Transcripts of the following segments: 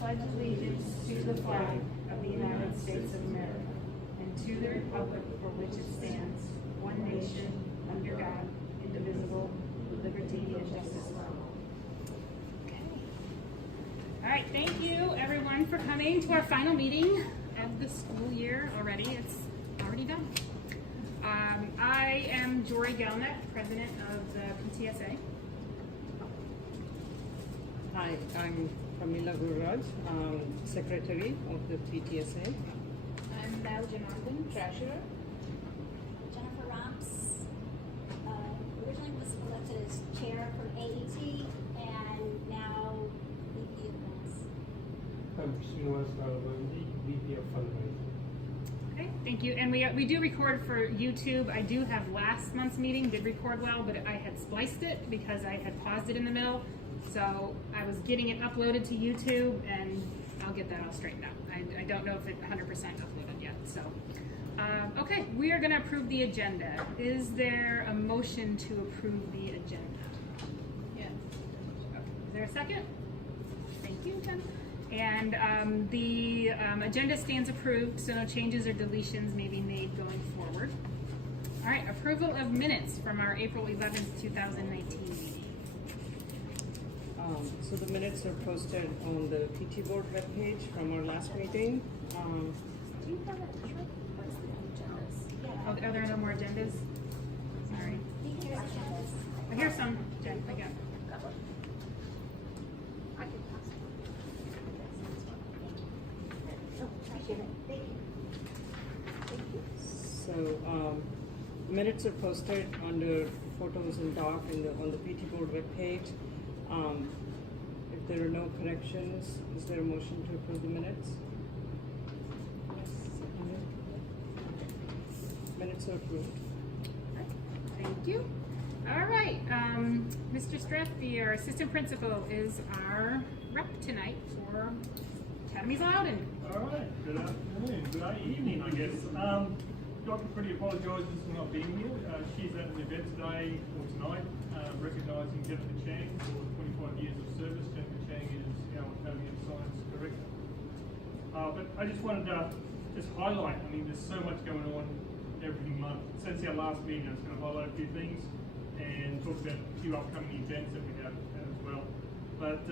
pledge allegiance to the flag of the United States of America and to the republic for which it stands, one nation, under God, indivisible, with liberty and justice for all. Okay. All right, thank you everyone for coming to our final meeting of the school year already. It's already done. I am Jory Galnett, president of the PTSA. Hi, I'm Camila Gurraj, secretary of the PTSA. I'm Mel Janardan, treasurer. Jennifer Romps, originally was elected as chair for AET and now VP of Events. I'm Srinivas Nalabandi, VP of Fundraising. Okay, thank you. And we do record for YouTube. I do have last month's meeting, did record well, but I had spliced it because I had paused it in the middle. So I was getting it uploaded to YouTube, and I'll get that all straightened out. I don't know if it's 100% uploaded yet. So, okay, we are going to approve the agenda. Is there a motion to approve the agenda? Yes. Okay. Is there a second? Thank you, Jen. And the agenda stands approved, so no changes or deletions may be made going forward. All right, approval of minutes from our April 11th, 2019 meeting. So the minutes are posted on the PT board webpage from our last meeting. Do you have a chart? What's the agendas? Oh, are there no more agendas? Sorry. Here's agendas. I hear some, Jen, I got. I can pass it. Oh, appreciate it. Thank you. Thank you. So minutes are posted under photos and doc on the PT board webpage. If there are no corrections, is there a motion to approve the minutes? Minutes are approved. Thank you. All right, Mr. Streff, our assistant principal, is our rep tonight for Academies of Loudoun. All right, good afternoon, good evening, I guess. Dr. Pretty apologises for not being here. She's at an event today or tonight, recognising Jennifer Chang for 25 years of service. Jennifer Chang is our Academy of Science Director. But I just wanted to just highlight, I mean, there's so much going on every month. Since our last meeting, I was going to highlight a few things and talk about a few upcoming events that we have as well. But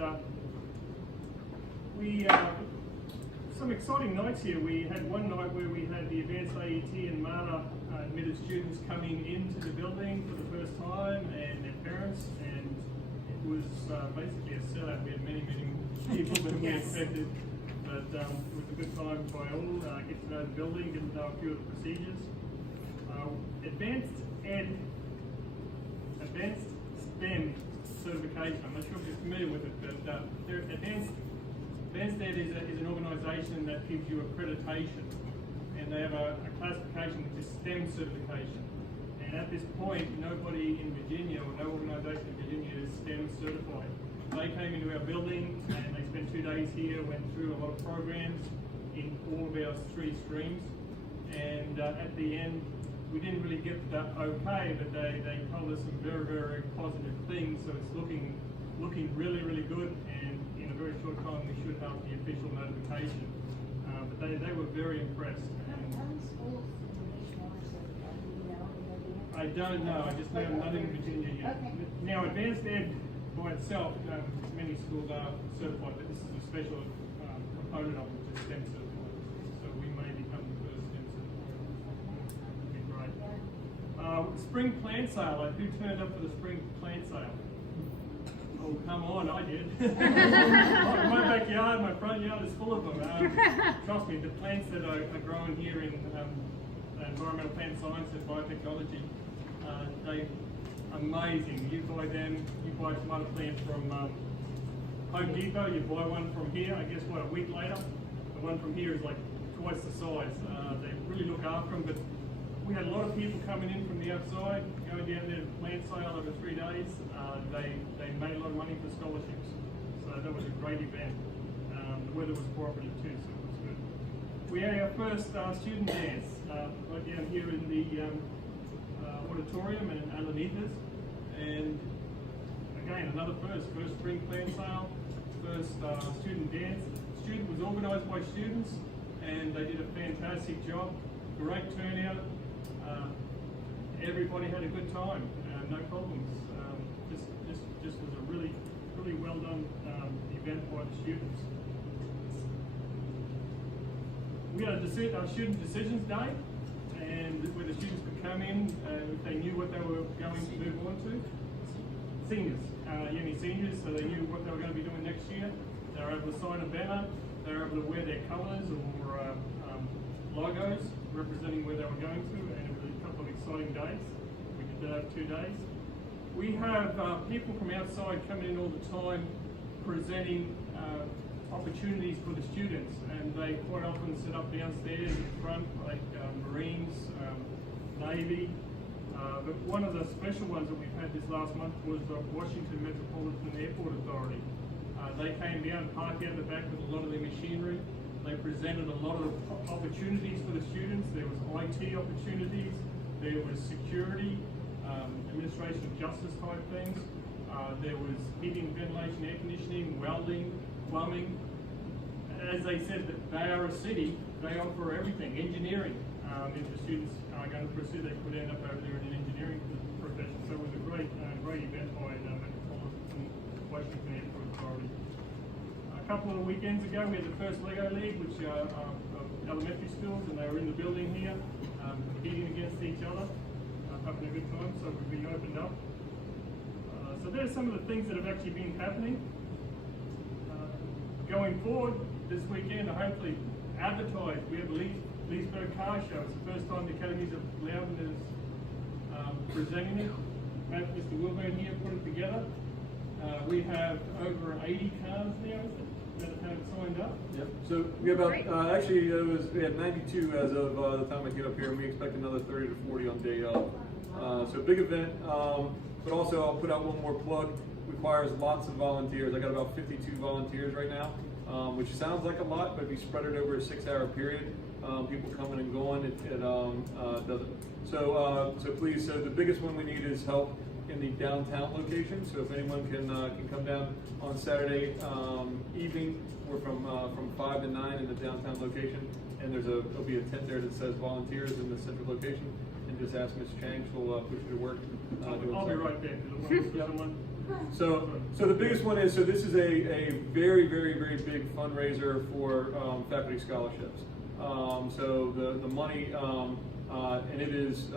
some exciting nights here. We had one night where we had the advanced AET and MATA admitted students coming into the building for the first time and their parents, and it was basically a sellout. We had many people than we expected, but it was a good time by all. Get to know the building, get to know a few of the procedures. Advanced STEM certification. I'm not sure if you're familiar with it, but Advanced Ed is an organisation that gives you accreditation, and they have a classification which is STEM certification. And at this point, nobody in Virginia or no organisation in Virginia is STEM certified. They came into our building and they spent 2 days here, went through a lot of programs in all of our 3 streams, and at the end, we didn't really get that okay, but they told us some very positive things. So it's looking really good, and in a very short time we should have the official notification. But they were very impressed. I don't know. I just know nothing in Virginia yet. Okay. Now, Advanced Ed by itself, many schools are certified, but this is a special component of it, which is STEM certified. So we may become the first STEM certified. That'd be great. Spring plant sale. Who turned up for the spring plant sale? Oh, come on, I did. My backyard, my front yard is full of them. Trust me, the plants that are grown here in environmental plant science and biotechnology, they're amazing. You buy them, you buy tomato plants from Home Depot, you buy one from here, I guess what, a week later, the one from here is like twice the size. They really look after them, but we had a lot of people coming in from the outside, going down there to plant sale over 3 days. They made a lot of money for scholarships, so that was a great event. The weather was cooperative too, so it was good. We had our first student dance right down here in the auditorium and underneath us, and again another first spring plant sale, first student dance. was organised by students, and they did a fantastic job. Great turnout. Everybody had a good time. No problems. Just was a really well done event by the students. We had a student decisions day, and where the students could come in if they knew what they were going to move on to. Seniors, uni seniors, so they knew what they were going to be doing next year. They were able to sign a banner. They were able to wear their colours or logos representing where they were going to, and it was a couple of exciting days. We did that over 2 days. We have people from outside coming in all the time presenting opportunities for the students, and they quite often sit up downstairs in front, like Marines, Navy. But one of the special ones that we've had this last month was Washington Metropolitan Airport Authority. They came down, parked out the back with a lot of their machinery. They presented a lot of opportunities for the students. There was IT opportunities, there was security, administration of justice type things. There was heating, ventilation, air conditioning, welding, plumbing. As they said, that they are a city, they offer everything. Engineering, if the students are going to pursue, they could end up over there in an engineering profession. So it was a great event by Metropolitan Washington Airport Authority. A couple of weekends ago, we had the first Lego League, which are elementary schools, and they were in the building here, competing against each other, having a good time. So we've been opened up. So there's some of the things that have actually been happening. Going forward this weekend, hopefully advertised. We have the Leesburg Car Show. It's the first time the Academies of Loudoun is presenting it. Mr. Wilburn here put it together. We have over 80 cars now that have signed up. Yep. So we have about actually we had 92 as of the time I get up here, and we expect another 30 to 40 on day of. So big event. But also I'll put out one more plug. Requires lots of volunteers. I got about 52 volunteers right now, which sounds like a lot, but if you spread it over a 6-hour period, people coming and going, it doesn't. So please. So the biggest one we need is help in the downtown location. So if anyone can come down on Saturday evening, we're from 5 to 9 in the downtown location, and there'll be a tent there that says volunteers in the central location, and just ask Ms. Chang, she'll push you to work. I'll be right there. So the biggest one is, so this is a very big fundraiser for faculty scholarships. So the money, and it is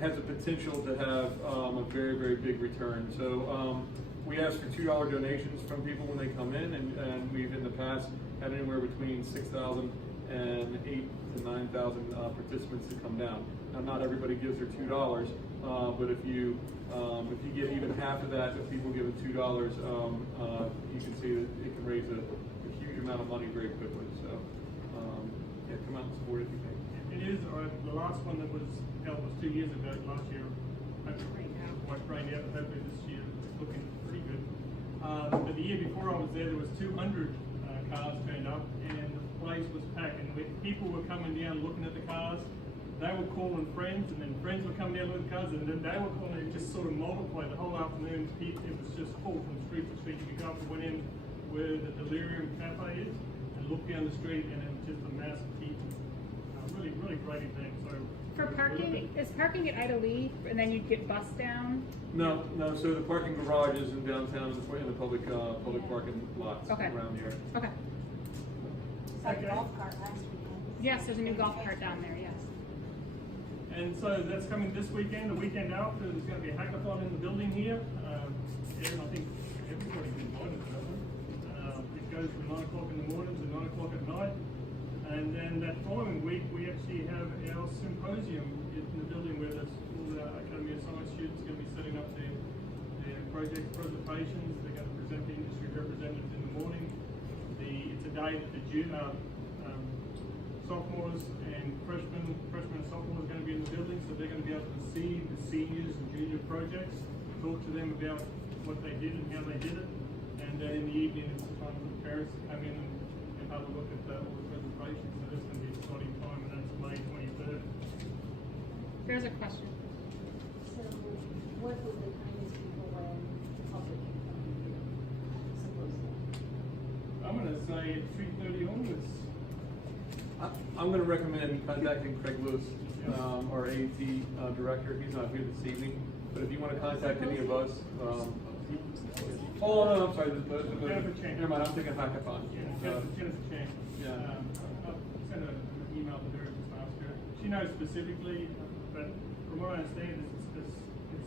has the potential to have a very big return. So we ask for $2 donations from people when they come in, and we've in the past had anywhere between 6,000 and 8,000 to 9,000 participants to come down. Now, not everybody gives their $2, but if you get even half of that, if people give it $2, you can see that it can raise a huge amount of money very quickly. So, yeah, come out and support it if you can. It is. The last one that was held was 2 years ago. Last year, hopefully, quite rained out. Hopefully, this year it's looking pretty good. But the year before I was there was 200 cars turned up, and the place was packed. And people were coming down looking at the cars. They were calling friends, and then friends were coming down with the cars, and then they were calling. It just sort of multiplied the whole afternoon. It was just full from street to street. You could go up to one end where the Delirium Cafe is, and look down the street, and it was just a mass of people. Really great event. So For parking, is parking at Ida Lee, and then you'd get bus down? No. So the parking garage is in downtown, in the public parking lots around here. Okay. Saw a golf cart last weekend. Yes, there's a new golf cart down there. Yes. And so that's coming this weekend. The weekend after, there's going to be a hackathon in the building here. I think everybody's invited to that one. It goes from 9 o'clock in the morning to 9 o'clock at night. And then that following week, we actually have our symposium in the building where all the Academy of Science students are going to be setting up their project presentations. They're going to present the industry representatives in the morning. It's a day that the sophomores and freshmen and sophomores are going to be in the building, so they're going to be able to see the seniors and junior projects, talk to them about what they did and how they did it. And then in the evening, it's the time for the parents to come in and have a look at all the presentations. So that's going to be an exciting time, and that's May 23rd. There's a question. So what would the kindness people when the public can come in? So Monday at 3:30 onwards. I'm going to recommend contacting Craig Lewis, our AET director. He's not here this evening, but if you want to contact any of us, oh no, I'm sorry. Jennifer Chang. Never mind. I'm thinking hackathon. Jennifer Chang. Yeah. I'll send an email to her and just ask her. She knows specifically, but from what I understand, it's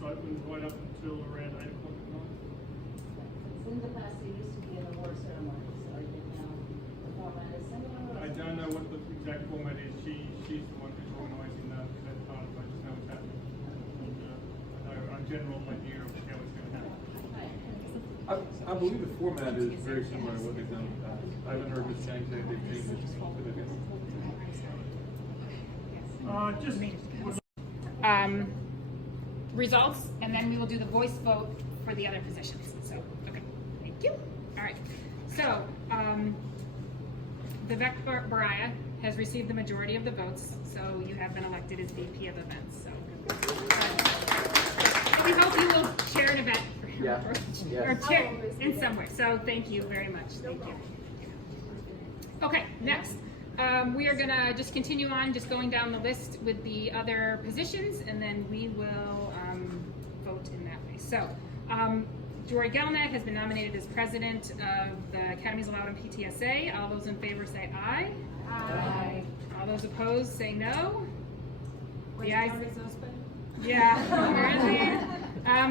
open right up until around 8 o'clock at night. In the past, there used to be an award ceremony, so I did now the format is similar. I don't know what the exact format is. She's the one who's organising that part of it. I just know it's happening. And, I know a general idea of how it's going to happen. I believe the format is very similar to what they've done in the past. I haven't heard Ms. Chang say they've changed it. Results, and then we will do the voice vote for the other positions. So, okay, thank you. All right, so Vivek Baraya has received the majority of the votes, so you have been elected as VP of events. So, and we hope you will share an event for him or chair in some way. So, thank you very much. Thank you. Okay, next. We are gonna just continue on, just going down the list with the other positions, and then we will vote in that way. So, Jory Gelnick has been nominated as president of the Academies of Loudoun PTSA. All those in favor say aye. Aye. All those opposed say no. The ayes.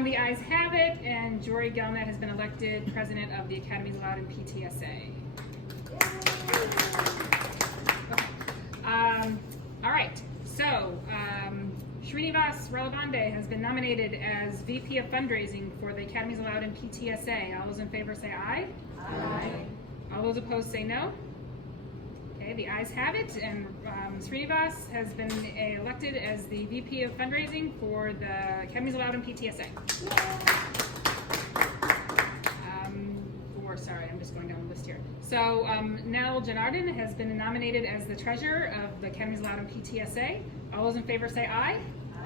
The ayes have it, and Jory Gelnick has been elected president of the Academies of Loudoun PTSA. All right, so Srinivas Ralavande has been nominated as VP of Fundraising for the Academies of Loudoun PTSA. All those in favor say aye. Aye. All those opposed say no. Okay, the ayes have it, and Srinivas has been elected as the VP of Fundraising for the Academies of Loudoun PTSA. Sorry, I'm just going down the list here. So Nell Janardhan has been nominated as the treasurer of the Academies of Loudoun PTSA. All those in favor say aye.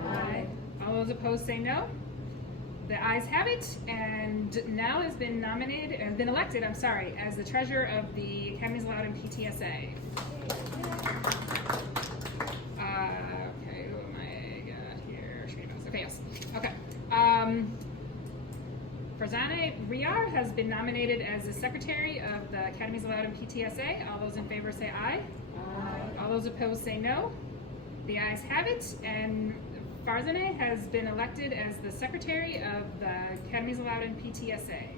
Aye. All those opposed say no. The ayes have it, and Nell has been elected, as the treasurer of the Academies of Loudoun PTSA. Okay, who am I got here? Okay, yes. Okay. Farzaneh Riyar has been nominated as the secretary of the Academies of Loudoun PTSA. All those in favor say aye. Aye. All those opposed say no. The ayes have it, and Farzaneh has been elected as the secretary of the Academies of Loudoun PTSA.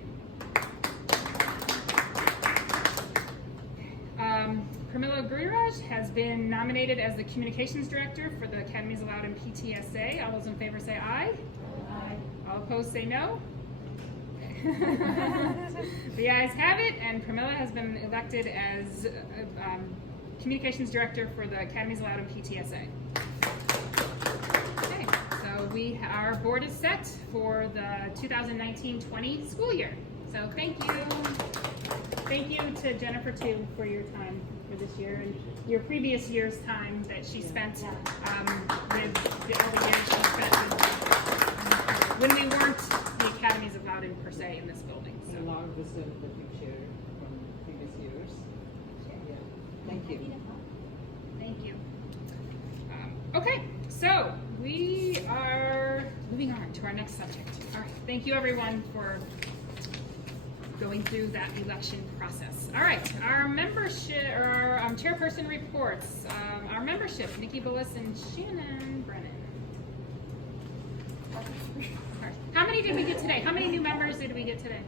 Pramila Guriraj has been nominated as the communications director for the Academies of Loudoun PTSA. All those in favor say aye. Aye. All opposed say no. The ayes have it, and Pramila has been elected as communications director for the Academies of Loudoun PTSA. Okay, so our board is set for the 2019-20 school year. So thank you. Thank you to Jennifer too for your time for this year and your previous year's time that she spent with all the years she spent when we weren't the Academies of Loudoun per se in this building. A lot of wisdom that you shared from previous years. Yeah. Thank you. Thank you. Okay, so we are moving on to our next subject. All right, thank you everyone for going through that election process. All right, our membership, or our chairperson reports. Our membership, Nikki Bullis and Shannon Brennan. How many did we get today? How many new members did we get today?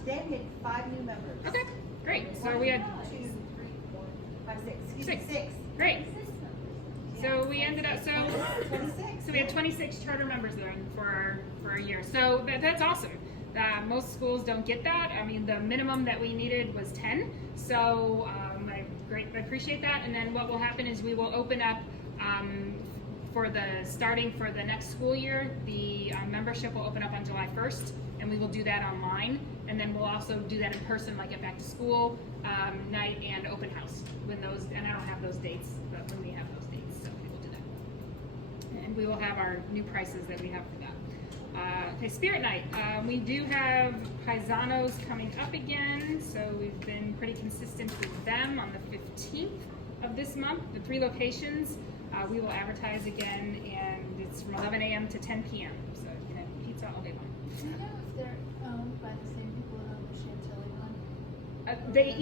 Today we had 5 new members. Okay, great. So we had 2, 3, 4, 5, 6. Six. 6. Great. So we ended up 26. So we had 26 charter members there for our year. So that's awesome. Most schools don't get that. I mean, the minimum that we needed was 10. So I appreciate that. And then what will happen is we will open up starting for the next school year. The membership will open up on July 1st, and we will do that online. And then we'll also do that in person, like at back to school night and open house when those. And I don't have those dates, but when we have those dates, so we will do that. And we will have our new prices that we have for that. Okay, Spirit Night. We do have Paisanos coming up again, so we've been pretty consistent with them on the 15th of this month. The 3 locations. We will advertise again, and it's from 11 a.m. to 10 p.m. So you can have pizza all day long. Do you know if they're owned by the same people who own the Chantilly one? They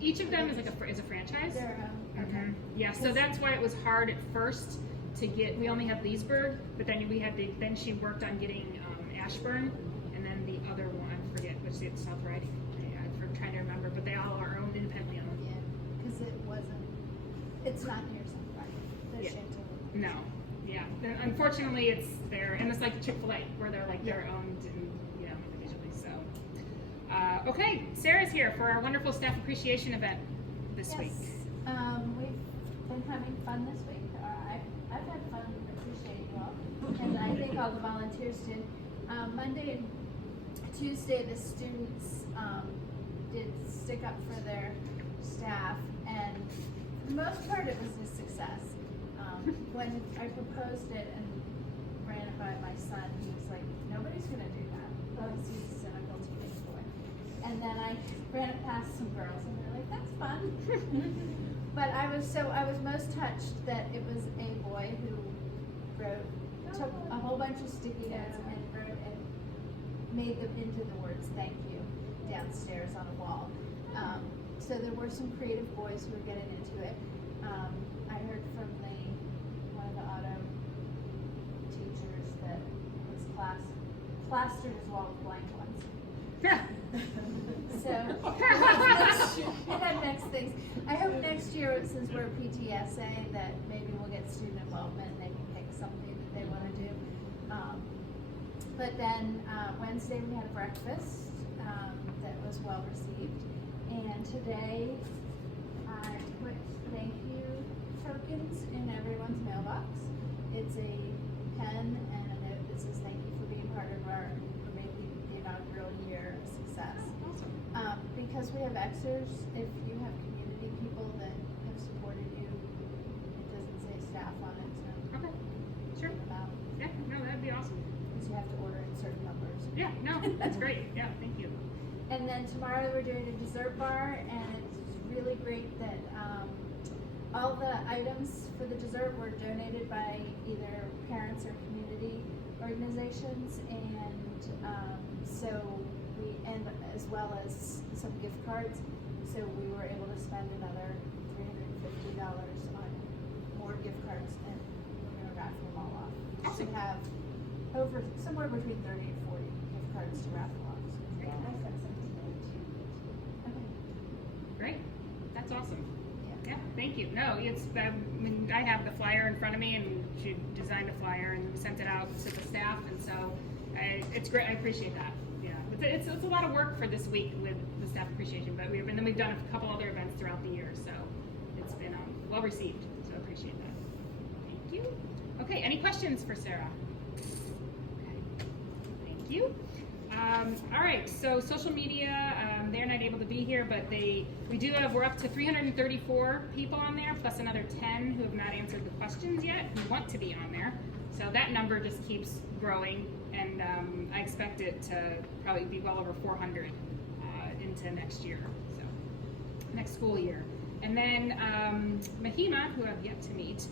each of them is like is a franchise. They're Mhm. Yeah, so that's why it was hard at first to get. We only have Leesburg, but then we had then she worked on getting Ashburn, and then the other one I forget which it's South Riding. I'm trying to remember, but they all are owned independently owned. Yeah, because it's not near South Riding. The Yeah. Chantilly. No, yeah. Unfortunately, it's there, and it's like Chick-fil-A, where they're like they're owned and individually. So, okay, Sarah's here for our wonderful staff appreciation event this week. We've been having fun this week. I've had fun. Appreciate you all, and I think all the volunteers did. Monday and Tuesday, the students did stick up for their staff, and for the most part, it was a success. When I proposed it and ran it by my son, he was like, "Nobody's going to do that." Because he's a cynical teenage boy. And then I ran it past some girls, and they're like, "That's fun." But I was most touched that it was a boy who took a whole bunch of sticky notes and wrote and made them into the words "thank you" downstairs on a wall. So there were some creative boys who were getting into it. I heard from one of the auto teachers that his class plastered his wall with blank ones. So and then next things. I hope next year, since we're PTSA, that maybe we'll get student involvement and they can pick something that they want to do. But then Wednesday we had a breakfast that was well received, and today I put thank you tokens in everyone's mailbox. It's a pen and a note that says thank you for being part of for making the inaugural year a success. Because we have Xers, if you have community people that have supported you, it doesn't say staff on it, so Okay, sure. give them out. Yeah, no, that'd be awesome. Because you have to order in certain numbers. Yeah, no, that's great. Yeah, thank you. And then tomorrow we're doing a dessert bar, and it's really great that all the items for the dessert were donated by either parents or community organizations, and and as well as some gift cards. So we were able to spend another $350 on more gift cards, and we're going to raffle them all off. So we have over somewhere between 30 and 40 gift cards to raffle off. So I've got something to too. okay. Great. That's awesome. Yeah. Yeah, thank you. No, I have the flyer in front of me, and she designed a flyer and sent it out to the staff, and so it's great. I appreciate that. Yeah, it's a lot of work for this week with the staff appreciation, but we've done a couple other events throughout the year, so it's been well received. So I appreciate that. Thank you. Okay, any questions for Sarah? Okay, thank you. All right, so social media, they're not able to be here, but we're up to 334 people on there, plus another 10 who have not answered the questions yet, who want to be on there. So that number just keeps growing, and I expect it to probably be well over 400 into next year, so next school year. And then Mahima, who I've yet to meet,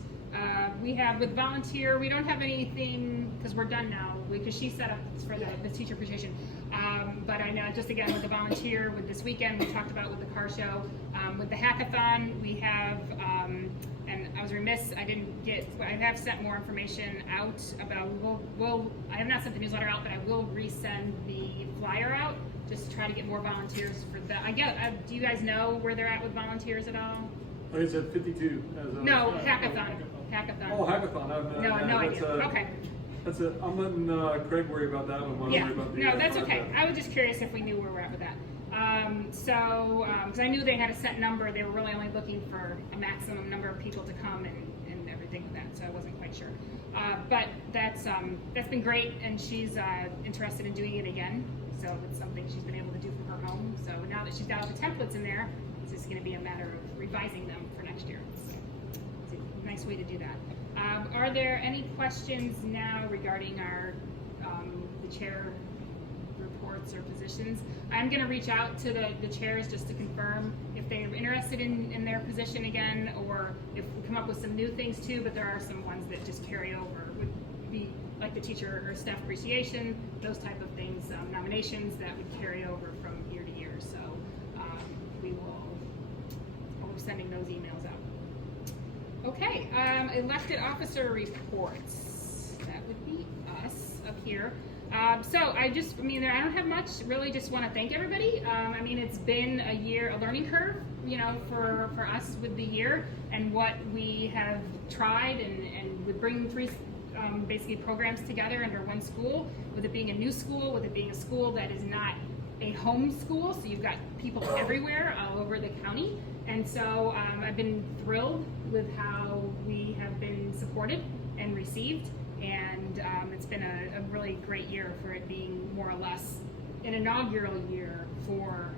we have with volunteer, we don't have anything because we're done now because she set up for the teacher appreciation. But I know just again with the volunteer, with this weekend, we talked about with the car show, with the hackathon, we have, and I was remiss, I have sent more information out about, I have not sent the newsletter out, but I will resend the flyer out just to try to get more volunteers for that. Do you guys know where they're at with volunteers at all? I think it's at 52 as of. No, hackathon. Oh, hackathon. No idea. Okay. I'm letting Craig worry about that one. Yeah. Worry about the No, that's part of okay. that. I was just curious if we knew where we're at with that. Because I knew they had a set number. They were really only looking for a maximum number of people to come and everything with that. So I wasn't quite sure. But that's been great, and she's interested in doing it again. So it's something she's been able to do from her home. So now that she's got all the templates in there, it's just going to be a matter of revising them for next year. So it's a nice way to do that. Are there any questions now regarding our the chair reports or positions. I'm going to reach out to the chairs just to confirm if they're interested in their position again, or if we come up with some new things too, but there are some ones that just carry over. Would be like the teacher or staff appreciation, those type of things, nominations that would carry over from year to year. So we'll be sending those emails out. Okay, elected officer reports. That would be us up here. So I don't have much, really just want to thank everybody. It's been a year, a learning curve, for us with the year and what we have tried and with bringing three basically programs together under one school, with it being a new school, with it being a school that is not a home school, so you've got people everywhere all over the county. And so I've been thrilled with how we have been supported and received. And it's been a really great year for it being more or less an inaugural year for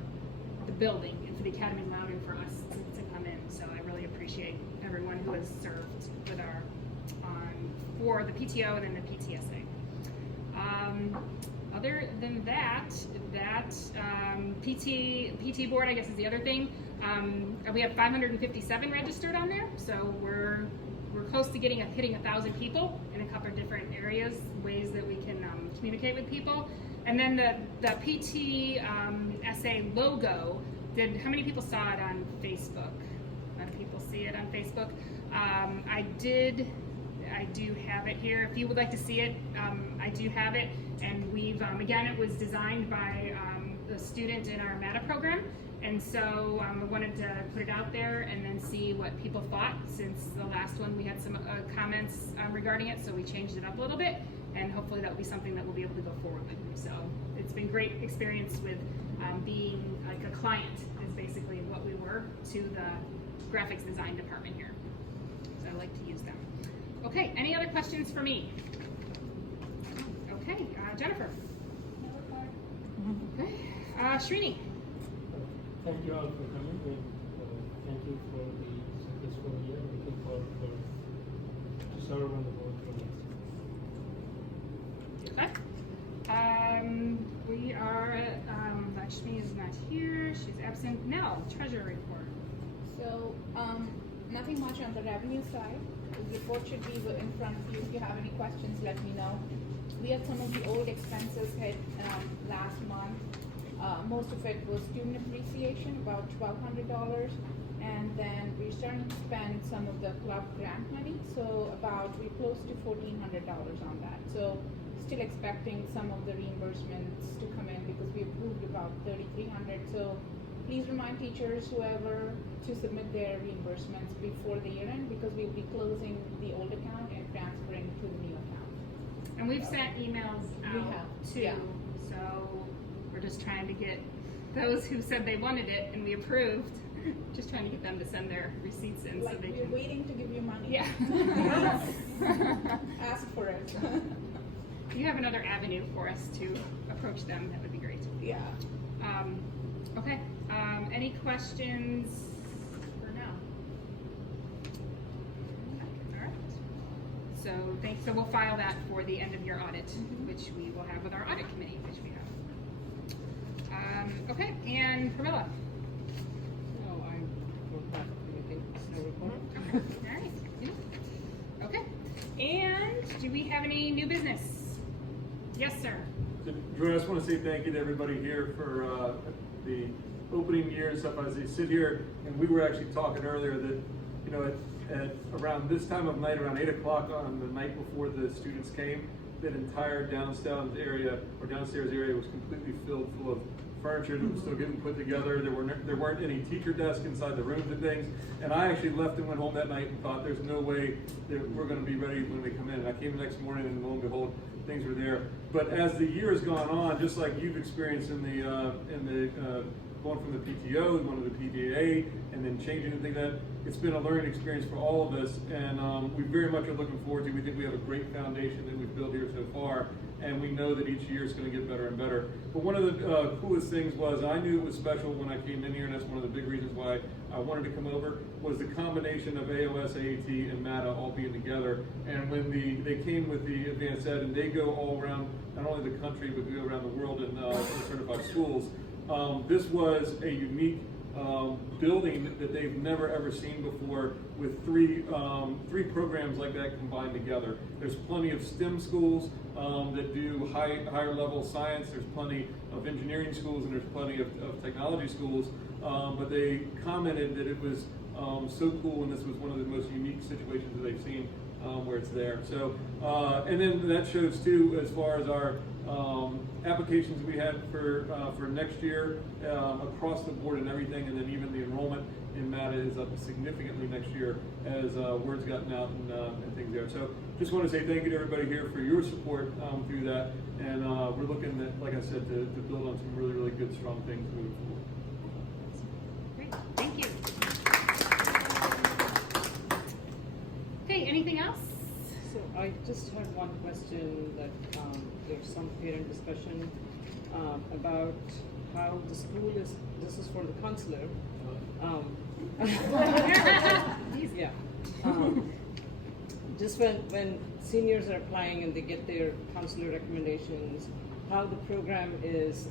the building and for the Academy of Loudoun for us to come in. So I really appreciate everyone who has served with our for the PTO and then the PTSA. Other than that, PT board I guess is the other thing. We have 557 registered on there, so we're close to hitting 1,000 people in a couple of different areas, ways that we can communicate with people. And then the PTSA logo, how many people saw it on Facebook? A lot of people see it on Facebook. I do have it here. If you would like to see it, I do have it. And we've, again, it was designed by a student in our MATA program. And so I wanted to put it out there and then see what people thought. Since the last one we had some comments regarding it, so we changed it up a little bit, and hopefully that will be something that we'll be able to go forward with. So it's been great experience with being like a client is basically what we were to the graphics design department here. So I like to use them. Okay, any other questions for me? Okay, Jennifer. Okay, Srini. Thank you all for coming, and thank you for the successful year. Looking forward to serve on the board for next. Okay. We are, Lakshmi is not here, she's absent. Nell, treasurer report. So, nothing much on the revenue side. The report should be in front of you. If you have any questions, let me know. We had some of the old expenses hit last month. Most of it was student appreciation, about $1,200, and then we're starting to spend some of the club grant money, so we're close to $1,400 on that. So still expecting some of the reimbursements to come in because we approved about $3,300. So please remind teachers, whoever, to submit their reimbursements before the year end, because we'll be closing the old account and transferring to the new account. And we've sent emails out too, yeah. So we're just trying to get those who said they wanted it and we approved, just trying to get them to send their receipts in so they we're can. waiting to give you money. Yeah. Ask for it. If you have another avenue for us to approach them, that would be great. Yeah. Okay. Any questions for now? All right. So thanks. So we'll file that for the end of year audit, which we will have with our audit committee, which we have. Okay, and Camilla. No, I don't have anything to report. Okay. All right. Yeah. Okay. And do we have any new business? Yes, sir. So, Drew, I just want to say thank you to everybody here for the opening year and stuff. As they sit here, and we were actually talking earlier that, at around this time of night, around 8 o'clock on the night before the students came, that entire downstairs area was completely filled full of furniture that was still getting put together. There weren't any teacher desks inside the rooms and things. And I actually left and went home that night and thought there's no way that we're going to be ready when we come in. And I came the next morning and lo and behold, things were there. But as the year has gone on, just like you've experienced in the going from the PTO, going to the PBA, and then changing and things like that, it's been a learning experience for all of us, and we very much are looking forward to. We think we have a great foundation that we've built here so far, and we know that each year it's going to get better and better. But one of the coolest things was, I knew it was special when I came in here, and that's one of the big reasons why I wanted to come over, was the combination of AOS, AAT, and MATA all being together. And when they came with the advanced ed, and they go all around, not only the country, but they go around the world in certified schools, this was a unique building that they've never ever seen before, with three programs like that combined together. There's plenty of STEM schools that do higher level science. There's plenty of engineering schools, and there's plenty of technology schools. But they commented that it was so cool, and this was one of the most unique situations that they've seen where it's there. So, and then that shows too, as far as our applications we had for next year across the board and everything, and then even the enrollment in MATA is up significantly next year as word's gotten out and things there. So just want to say thank you to everybody here for your support through that, and we're looking at, like I said, to build on some really, really good, strong things moving forward. Great, thank you. Okay, anything else? So I just had one question that there's some parent discussion about how the school is, this is for the counselor. Yeah. Just when seniors are applying and they get their counselor recommendations, how the program is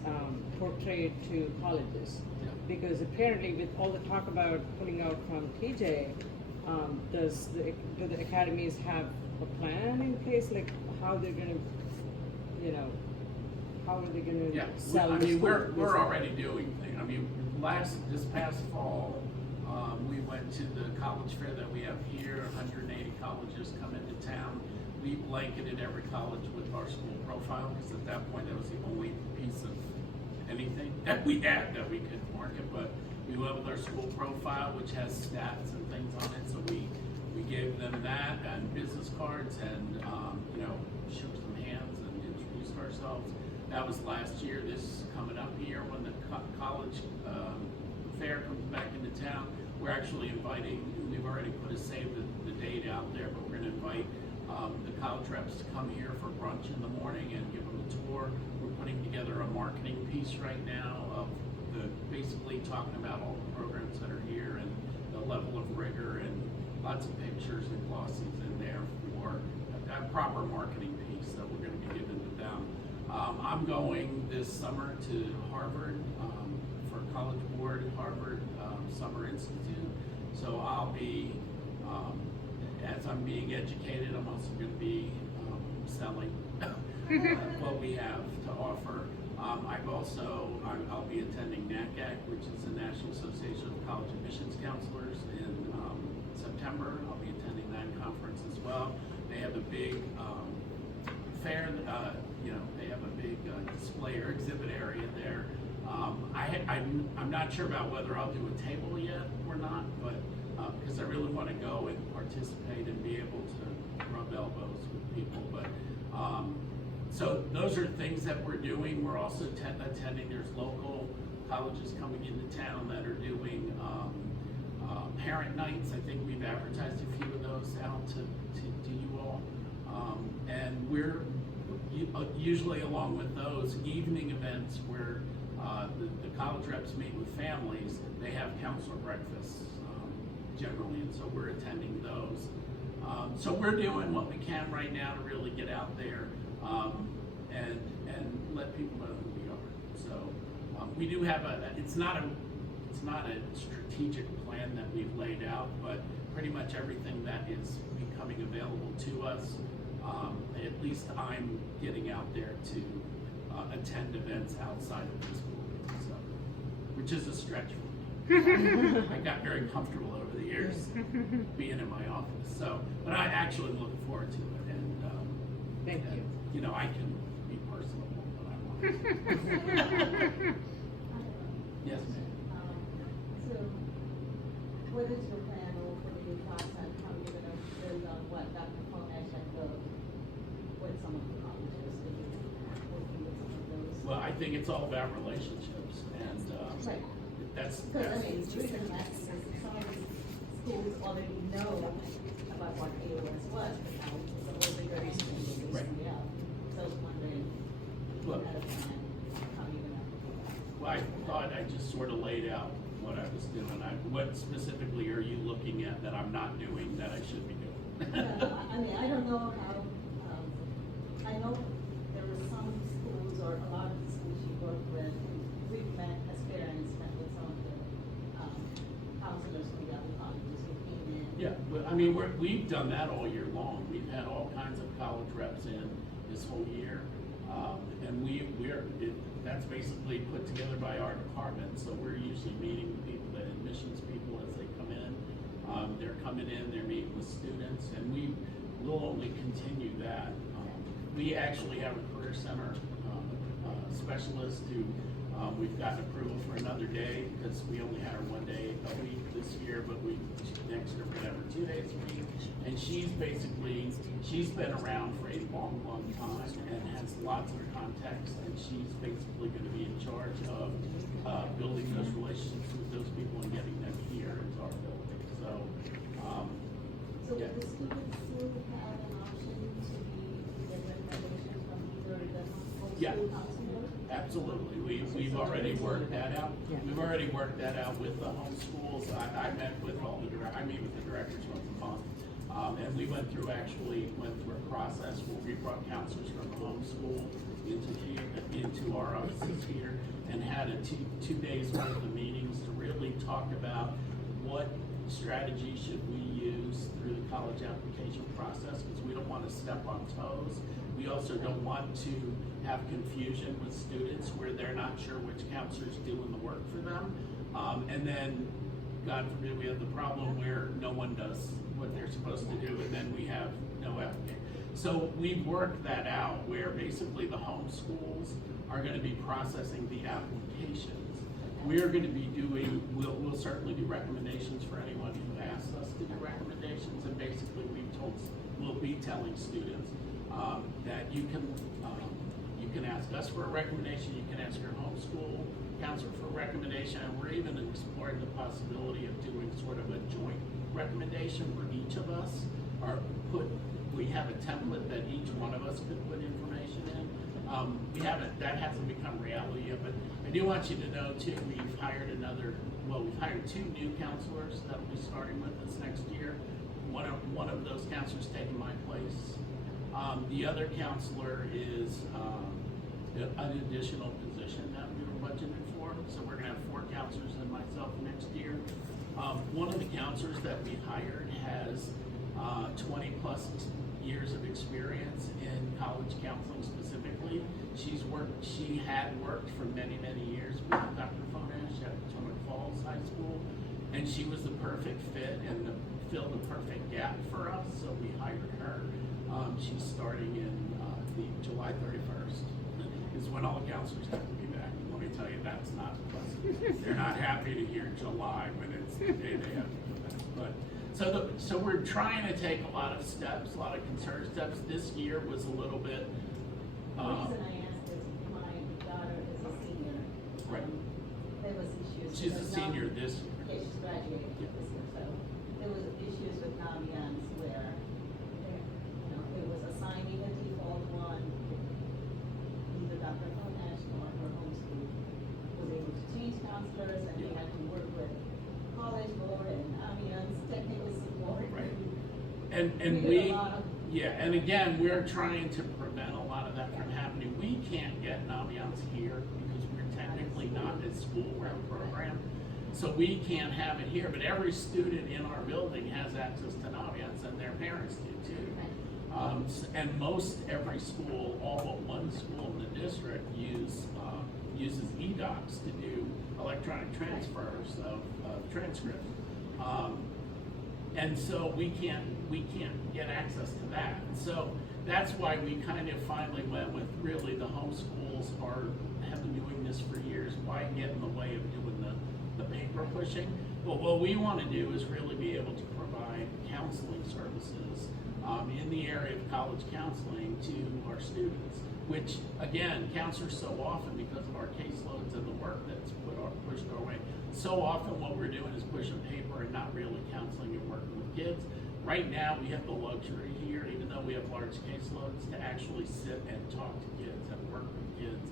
portrayed to colleges. Because apparently with all the talk about pulling out from TJ, do the academies have a plan in place, like how they're gonna, how are they gonna sell? I mean, we're already doing things. I mean, this past fall, we went to the college fair that we have here. 180 colleges come into town. We blanketed every college with our school profile, because at that point that was the only piece of anything that we had that we could market. But we went with our school profile, which has stats and things on it. So we gave them that and business cards, and shook some hands and introduced ourselves. That was last year. This is coming up here when the college fair comes back into town. We're actually inviting, we've already put a save the date out there, but we're going to invite the college reps to come here for brunch in the morning and give them a tour. We're putting together a marketing piece right now of basically talking about all the programs that are here and the level of rigor, and lots of pictures and glossies in there for a proper marketing piece that we're going to be giving to them. I'm going this summer to Harvard for College Board, Harvard Summer Institute. So I'll be, as I'm being educated, I'm also going to be selling what we have to offer. I'll be attending NACAC, which is the National Association of College Admissions Counselors, in September. I'll be attending that conference as well. They have a big fair, they have a big display or exhibit area there. I'm not sure about whether I'll do a table yet or not, but because I really want to go and participate and be able to rub elbows with people. But so those are things that we're doing. We're also attending. There's local colleges coming into town that are doing parent nights. I think we've advertised a few of those out to you all, and we're usually, along with those evening events where the college reps meet with families, they have counselor breakfasts generally, and so we're attending those. So we're doing what we can right now to really get out there and let people know who we are. So we do have it's not a strategic plan that we've laid out, but pretty much everything that is becoming available to us, at least I'm getting out there to attend events outside of the school, so, which is a stretch for me. I got very comfortable over the years being in my office, so, but I actually look forward to it, and Thank you. You know, I can be personal when I want. Yes, ma'am. So, what is your plan for the new class, and how you're gonna build on what Dr. Fonesh and with some of the colleges, working with some of those? Well, I think it's all about relationships, and Right. that's Because, I mean, the reason I'm asking is some of these schools already know about what AOS was, but now it's a little bit very strange. Right. Yeah. So I was wondering Well- had a plan of how you're gonna do that? Well, I thought I just sort of laid out what I was doing. What specifically are you looking at that I'm not doing that I should be doing? Yeah, I mean, I don't know how, I know there were some schools or a lot of the schools you work with, we've met as parents, met with some of the, counselors from the other colleges who came in. Yeah, but I mean, we've done that all year long. We've had all kinds of college reps in this whole year. And that's basically put together by our department, so we're usually meeting with people, the admissions people as they come in. They're coming in, they're meeting with students, and we will only continue that. We actually have a career center specialist who we've gotten approval for another day, because we only had her 1 day a week this year, but next year we're gonna have her 2 days a week. And she's been around for a long, long time and has lots of contacts, and she's basically gonna be in charge of building those relationships with those people and getting them here into our building, so. So Yeah. would the students still have an option to get recommendations from either the Yeah. homeschool counselor? Absolutely, we've already worked that out. Yeah. We've already worked that out with the homeschools. I met with all the I meet with the directors once a month. And we went through a process where we brought counselors from the homeschool into our offices here and had a two days worth of meetings to really talk about what strategy should we use through the college application process, because we don't want to step on toes. We also don't want to have confusion with students where they're not sure which counselor's doing the work for them. And then, God forbid, we have the problem where no one does what they're supposed to do, and then we have no applicant. So we've worked that out where basically the homeschools are gonna be processing the applications. We're gonna be we'll certainly do recommendations for anyone who asks us to do recommendations, and basically we'll be telling students that you can ask us for a recommendation, you can ask your homeschool counselor for a recommendation, and we're even exploring the possibility of doing sort of a joint recommendation where each of us we have a template that each one of us could put information in. That hasn't become reality yet, but I do want you to know too, we've hired two new counselors that will be starting with us next year. One of those counselors taking my place. The other counselor is an additional position that we were budgeted for, so we're gonna have 4 counselors and myself next year. One of the counselors that we hired has 20 plus years of experience in college counseling specifically. She had worked for many, many years with Dr. Fonash at Potomac Falls High School, and she was the perfect fit and filled the perfect gap for us, so we hired her. She's starting in July 31st, is when all the counselors have to be back. Let me tell you, that's not pleasant. They're not happy to hear July when it's the day they have to go back. But so we're trying to take a lot of steps, a lot of concerted steps. This year was a little bit. The reason I asked is my daughter is a senior. Right. There was issues. She's a with senior this year. Yeah, she's graduating this year, so there was issues with Naviance where, it was assigning a default one. Either Dr. Fonash or her homeschool was able to change counselors, and we had to work with college board and Naviance technical support. Right. And did we, a lot of- and again, we're trying to prevent a lot of that from happening. We can't get Naviance here because we're technically not a school-run program. So we can't have it here, but every student in our building has access to Naviance, and their parents do too. And every school, all but one school in the district, uses eDocs to do electronic transfers of transcripts. And so we can't get access to that. So that's why we kind of finally went with really the homeschools have been doing this for years. Why get in the way of doing the paper pushing? But what we want to do is really be able to provide counseling services in the area of college counseling to our students, which again, counselors so often, because of our caseloads and the work that's pushed our way, so often what we're doing is pushing paper and not really counseling and working with kids. Right now, we have the luxury here, even though we have large caseloads, to actually sit and talk to kids and work with kids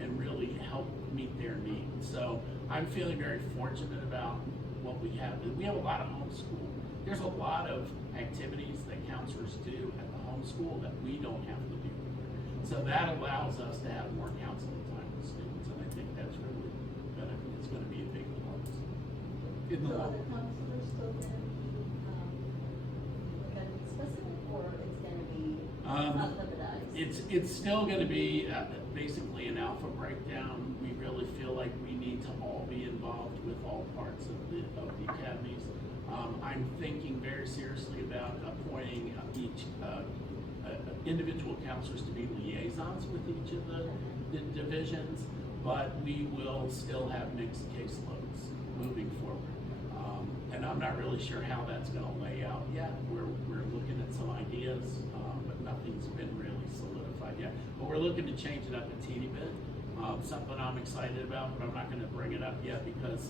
and really help meet their needs. So I'm feeling very fortunate about what we have. We have a lot of homeschool. There's a lot of activities that counselors do at the homeschool that we don't have to do. So that allows us to have more counseling time with students, and I think that's really it's going to be a big plus. In the So long are the counselors still gonna be specific, or it's gonna be unlimited? It's still going to be basically an alpha breakdown. We really feel like we need to all be involved with all parts of the academies. I'm thinking very seriously about appointing each individual counselors to be liaisons with each of the divisions, but we will still have mixed caseloads moving forward. And I'm not really sure how that's going to lay out yet. We're looking at some ideas, but nothing's been really solidified yet. But we're looking to change it up a teeny bit. Something I'm excited about, but I'm not going to bring it up yet because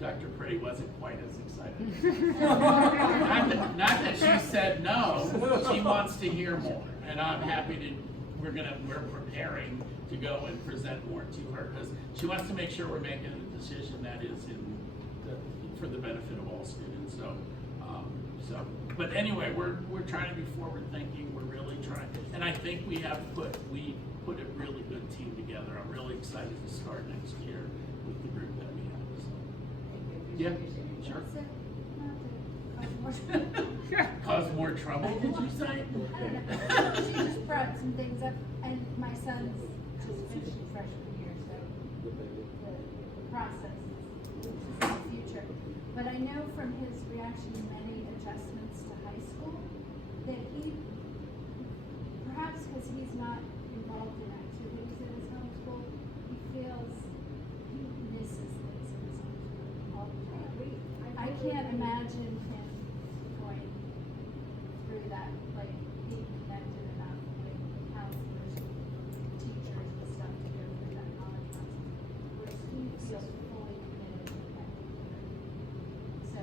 Dr. Pretty wasn't quite as excited. not that she said no, she wants to hear more, and I'm happy to. We're preparing to go and present more to her because she wants to make sure we're making a decision that is for the benefit of all students. But anyway, we're trying to be forward thinking. We're really trying, and I think we put a really good team together. I'm really excited to start next year with the group that we have. So. Yeah, sure. Cause more trouble, did you say? I don't know. She just brought some things up, and my son's just finishing freshman year, so the process is in the future. But I know from his reaction to many adjustments to high school that he, perhaps because he's not involved in activities at his home school, he feels he misses things in his home school all the time. I can't imagine him going through that, like being connected enough with counselors, teachers and stuff to go through that knowledge process. Whereas he feels fully committed to that. So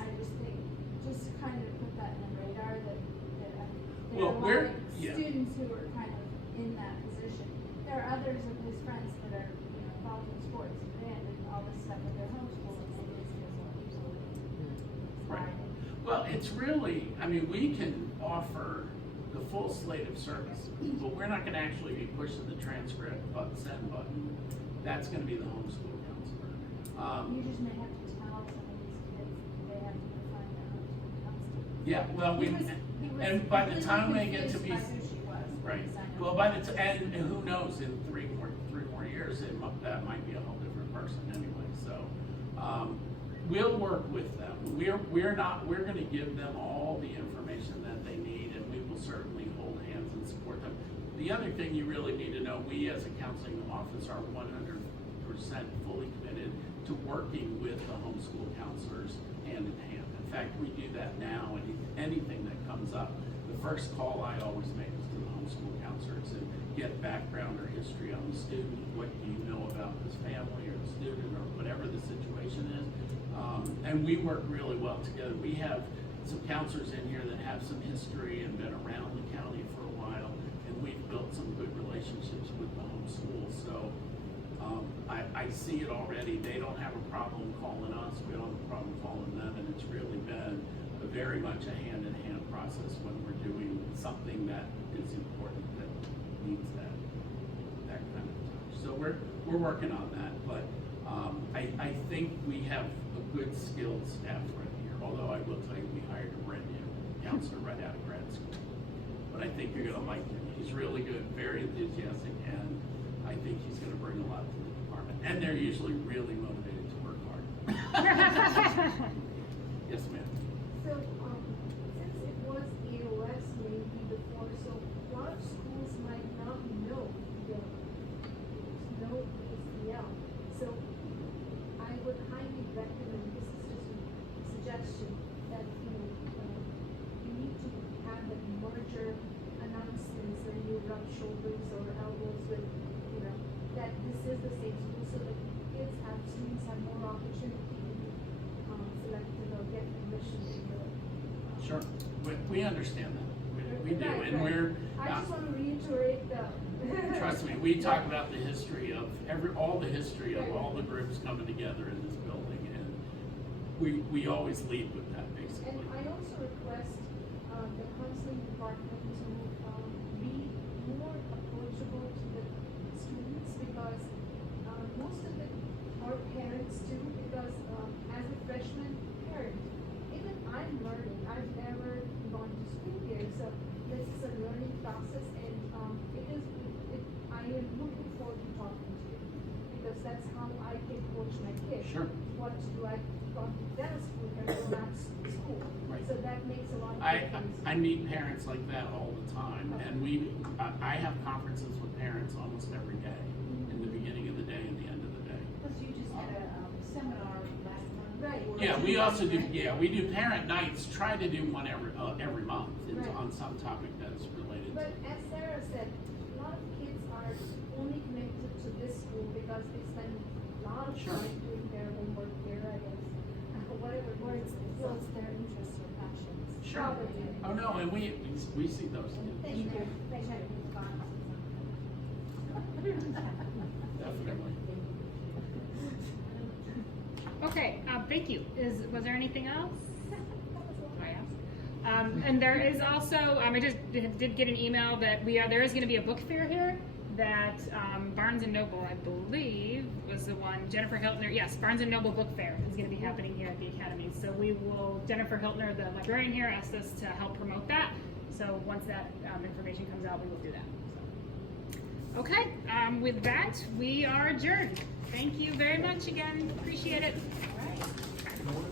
I just think, just kind of put that in the radar that there are a lot of students who are kind of in that position. There are others of his friends that are, involved in sports and band and all this stuff at their homeschool, and they just feel so absolutely Right. Well, it's really, we can offer the full slate of services, but we're not going to actually be pushing the transcript send button. That's going to be the homeschool counselor. You just may have to tell some of these kids they have to find their homeschool counselor. Yeah, well, He was and by the time they completely get to be confused by who she was when right. he signed up. Well, and who knows? In three more years, that might be a whole different person anyway. So we'll work with them. We're going to give them all the information that they need, and we will certainly hold hands and support them. The other thing you really need to know: we as a counseling office are 100% fully committed to working with the homeschool counselors hand in hand. In fact, we do that now. Anything that comes up, the first call I always make is to the homeschool counselors and get background or history on the student. What do you know about this family or the student or whatever the situation is? And we work really well together. We have some counselors in here that have some history and been around the county for a while, and we've built some good relationships with the homeschool. So I see it already. They don't have a problem calling us. We don't have a problem calling them, and it's really been very much a hand-in-hand process when we're doing something that is important that needs that kind of touch. So we're working on that, but I think we have a good skilled staff right here. Although I will tell you, we hired a brand new counselor right out of grad school. But I think you're gonna like him. He's really good, very enthusiastic, and I think he's gonna bring a lot to the department. And they're usually really motivated to work hard. Yes, ma'am. So, since it was AOS maybe before, so a lot of schools might not know no ACL. So, I would highly recommend, this is just a suggestion, that you need to have the merger announcements when you rub shoulders or elbows with, that this is the same school, so that students have more opportunity to selected or get admission to the. Sure. We understand that. We do, Right, and right. we're. I just want to reiterate the Trust me, we talk about the history of all the history of all the groups coming together in this building, and we always lead with that, basically. And I also request the counseling department to be more approachable to the students, because most of it are parents too, because as a freshman parent, even I'm learning. I've never gone to school here, so this is a learning process, and I am looking forward to talking to you, because that's how I can coach my kids. Sure. What to do, I've gone to dental school and not school. Right. So that makes a lot of I difference. meet parents like that all the time, and I have conferences with parents almost every day, in the beginning of the day and the end of the day. Plus you just had a seminar last month. Right. Yeah, we also do. Yeah, we do parent nights. Try to do one every month. It's Right. on some topic that's related. But as Sarah said, a lot of kids are only connected to this school because they spend a lot of Sure. time doing their homework here, I guess. Whatever. Or it's their interests or passions. Sure. Probably. Oh no, and we see those kids. Thank you. Definitely. Okay, thank you. Was there anything else? I asked. And there is also, I just did get an email that there is going to be a book fair here that Barnes & Noble, I believe, was the one, Jennifer Hiltner, yes, Barnes & Noble Book Fair is going to be happening here at the Academy. So Jennifer Hiltner, the librarian here, asked us to help promote that. So once that information comes out, we will do that. So. Okay, with that, we are adjourned. Thank you very much again. Appreciate it. All right.